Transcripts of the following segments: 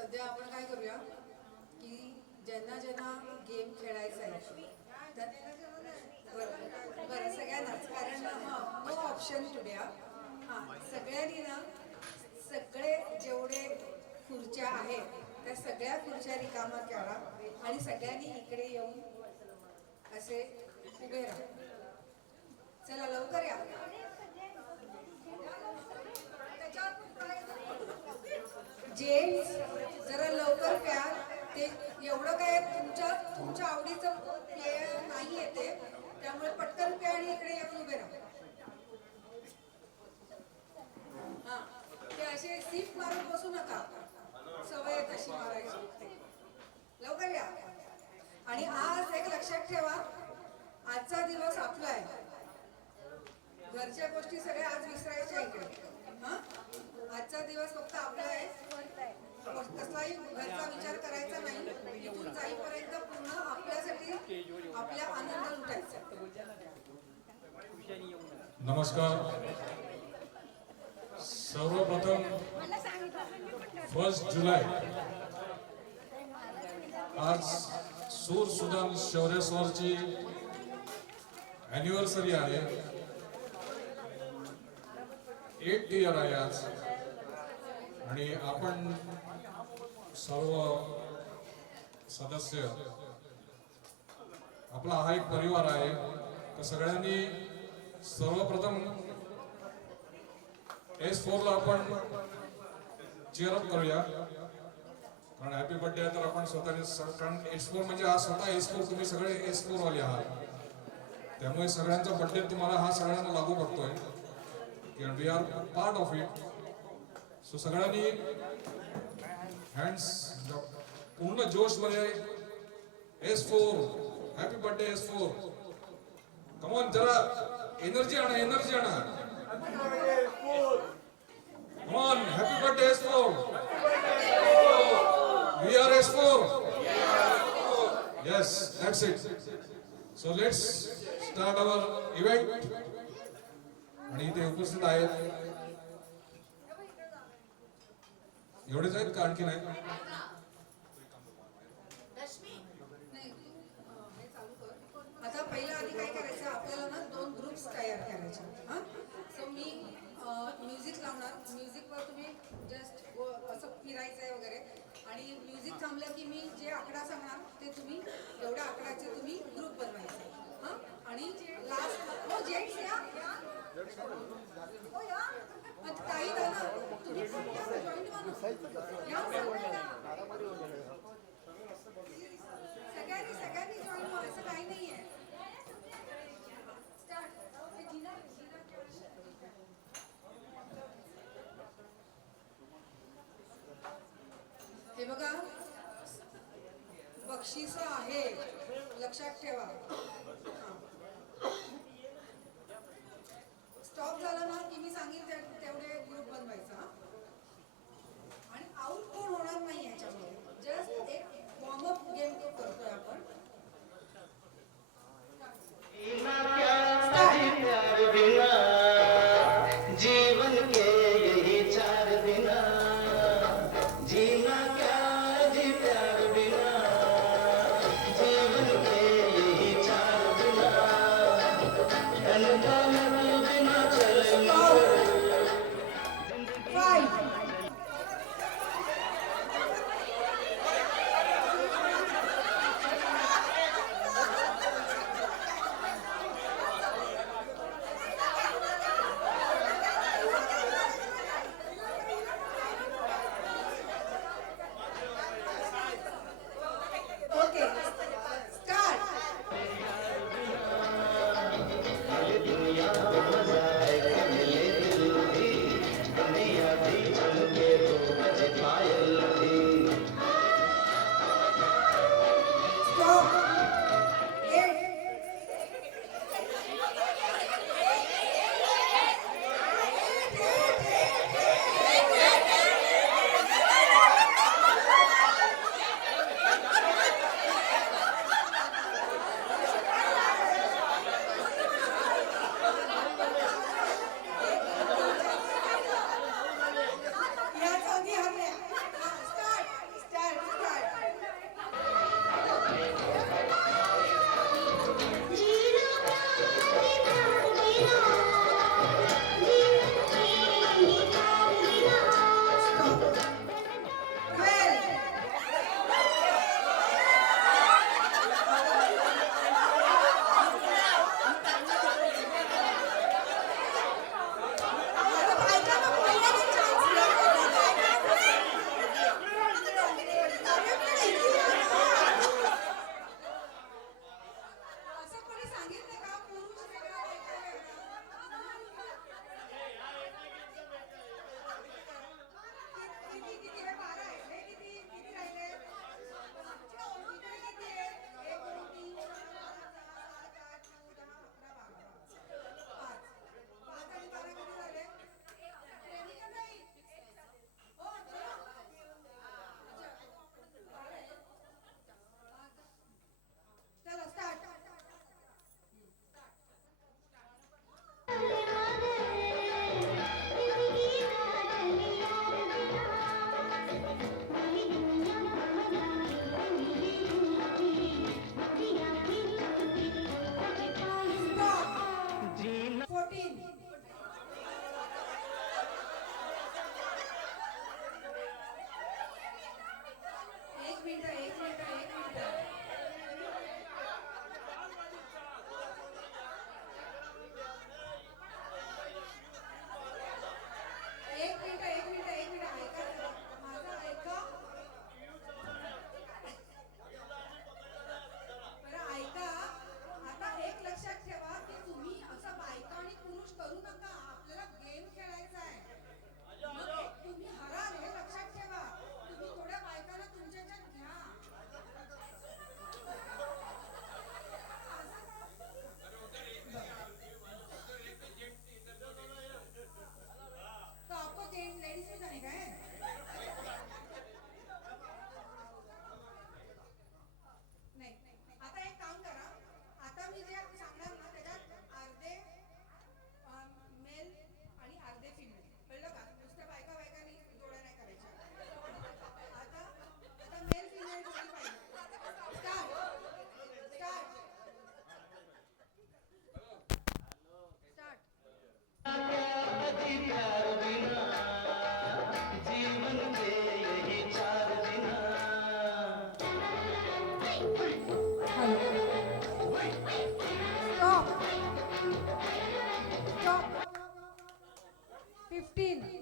सध्या आपण काय करूया की ज्यांना ज्यांना गेम खेळायचा आहे बरं सगळ्यांनाच कारण नो ऑप्शन टुडे हां सगळ्यांनी ना सगळे जेवढे खुर्च्या आहेत त्या सगळ्या खुर्च्या रिकामा करा आणि सगळ्यांनी इकडे येऊन असे उभे राहा. चला लवकर या. जेम्स जरा लवकर प्या. ते एवढं काय तुमच्या आवडीचं पेय नाही येते त्यामुळे पटकन प्या आणि इकडे येऊन उभे राहा. हा ते असे सीट मारून बसू नका. सवय आहे तशी मारायची. लवकर या. आणि आज एक लक्षात ठेवा आजचा दिवस आपला आहे. घरच्या गोष्टी सगळ्या आज विसरायच्या इकडे. हा आजचा दिवस फक्त आपला आहे. कसलाही घरचा विचार करायचा नाही. इथून जाईपर्यंत पूर्ण आपल्यासाठी आपल्या आनंद लुटायचा. नमस्कार. सर्वप्रथम 1 जुलै आज सूर सुदान शौर्य स्वरची ॲनिव्हर्सरी आहे. 8th इयर आहे आज. आणि आपण सर्व सदस्य आपला हा एक परिवार आहे. तर सगळ्यांनी सर्वप्रथम S4 ला आपण चीअरअप करूया. कारण हॅपी बर्थडे आहे तर आपण स्वतःने कारण S4 म्हणजे हा स्वतः S4 तुम्ही सगळे S4 वाले आहात. त्यामुळे सगळ्यांचा बर्थडे तुम्हाला हा सगळ्यांना लागू पडतोय की we are part of it. So सगळ्यांनी हँड्स पूर्ण जोश मध्ये S4 happy birthday S4. Come on जरा एनर्जी आणा. Come on happy birthday S4. We are S4. Yes, that's it. So let's start our event. आणि इथे उपस्थित आहेत एवढेच आहेत का आणखी नाही? आता पहिला आधी काय करायचं आपल्याला ना 2 ग्रुप्स तयार करायचे. हा सो मी म्युझिक लावणार. म्युझिकवर तुम्ही जस्ट असं फिरायचंय वगैरे आणि म्युझिक थांबलं की मी जे आकडा सांगणार ते तुम्ही एवढ्या आकड्याचे तुम्ही ग्रुप बनवायचे. हा आणि लास्ट हो जेंट्स या काही ना तुम्ही जॉईंट सगळ्यांनी जॉईन व्हा. असं काही नाहीये. हे बघा बक्षीस आहे लक्षात ठेवा. स्टॉप झाला ना की मी सांगेन तेवढे ग्रुप बनवायचा. आणि आउट कोण होणार नाही याच्यामध्ये. जस्ट एक वॉर्मअप गेम करतोय आपण. जीवन के यही 4 बिना जीना क्या जी प्यार बिना जीवन के यही 4 यही प्यार बिना जीवन के यही चार बिना स्टॉप स्टॉप 15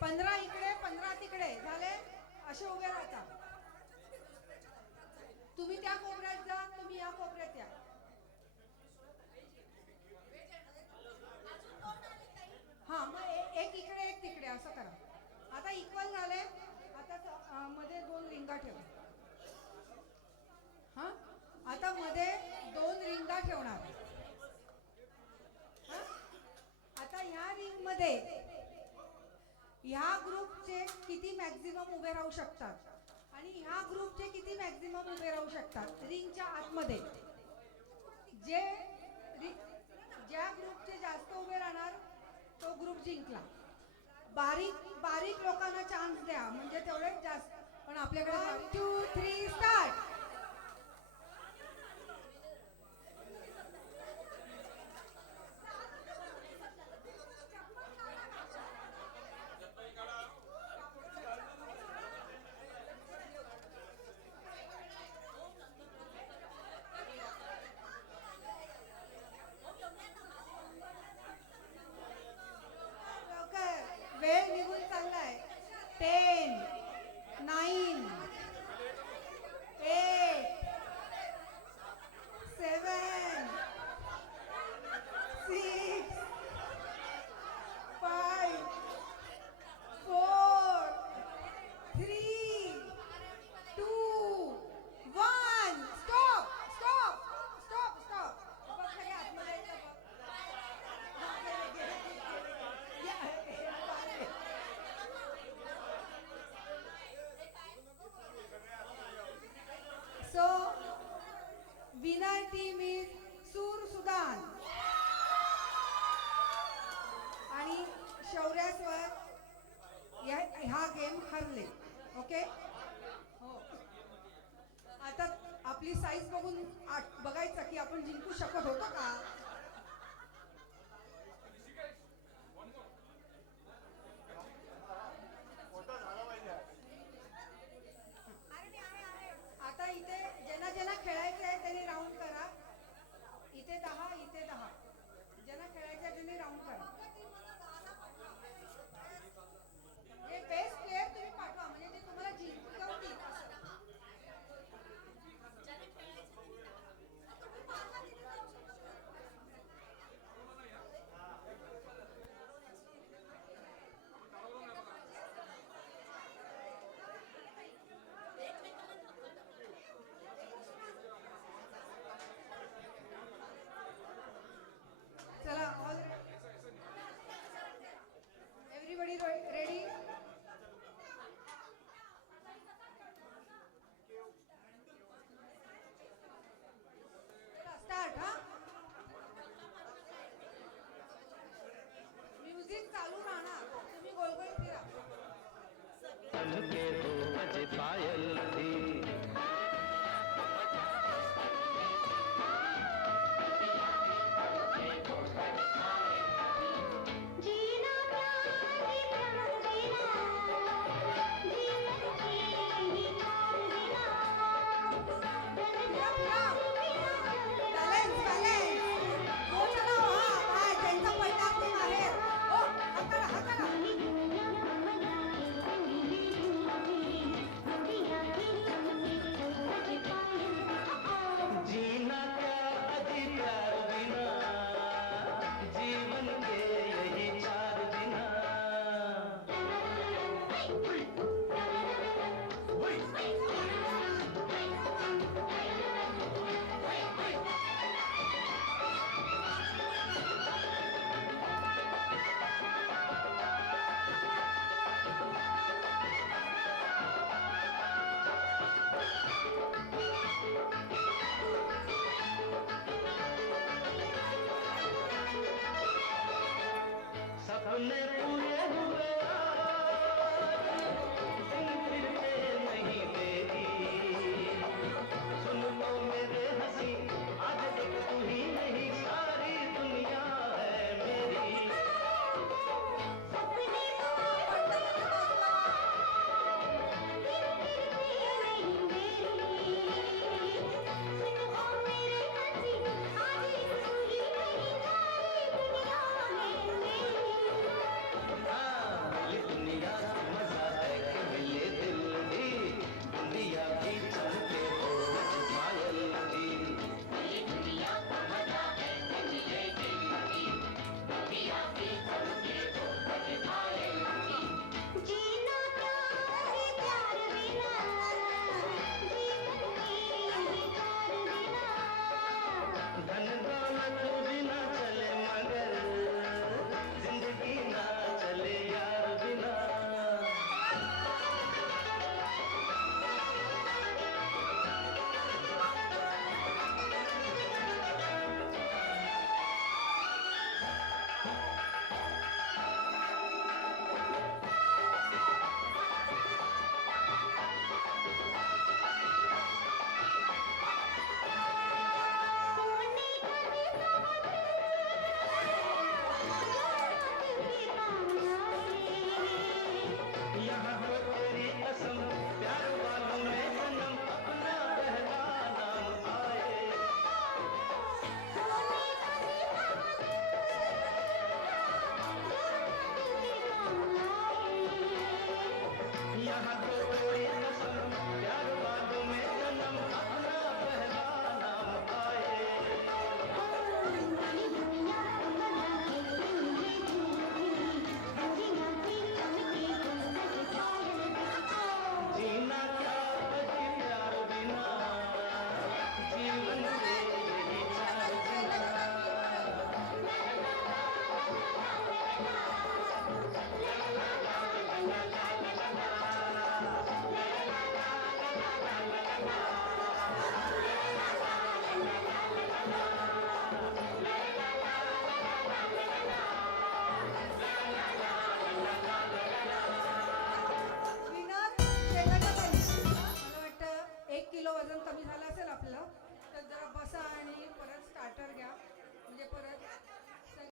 15 इकडे 15 तिकडे झाले असे उभे राहता तुम्ही त्या कोपऱ्यात जा तुम्ही या कोपऱ्यात या हा मग एक इकडे एक तिकडे असं करा आता इक्वल झाले आता मध्ये 2 रिंगा ठेवा हा आता मध्ये 2 रिंगा ठेवणार हा आता ह्या रिंग मध्ये ह्या ग्रुपचे किती मॅक्झिमम उभे राहू शकतात आणि ह्या ग्रुपचे किती मॅक्झिमम उभे राहू शकतात रिंगच्या आतमध्ये ज्या ग्रुपचे जास्त उभे राहणार तो ग्रुप जिंकला बारीक बारीक लोकांना चान्स द्या म्हणजे तेवढे जास्त पण आपल्याकडे 1 2 3 स्टार्ट वेळ निघून चाललाय 10 9 8 7 6 5 4 3 2 1 स्टॉप स्टॉप स्टॉप स्टॉप बघ सगळे आतमध्ये So, winner team is सूर सुदान आणि शौर्या सर ह्या गेम हरले ओके हो आता आपली साईज बघून बघायचं की आपण जिंकू शकत होतो का